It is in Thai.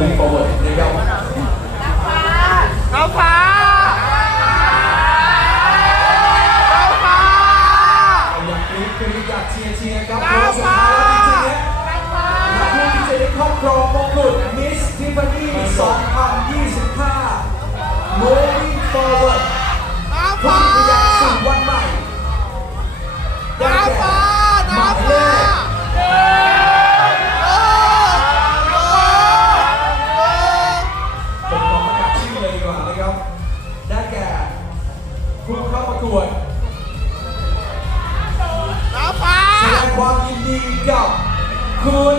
moving forward นะครับเอาฟ้าเอาฟ้าอยากกรี๊ดกรี๊ดอยากเชียร์เชียร์ครับดาวฟ้าเพราะสุดท้ายแล้วจริงๆเนี่ยผู้ที่จะได้ครอบครอง ว่านะครับ ได้แก่ผู้เข้าประกวดน้ำฟ้าแสดงความยินดีกับคุณ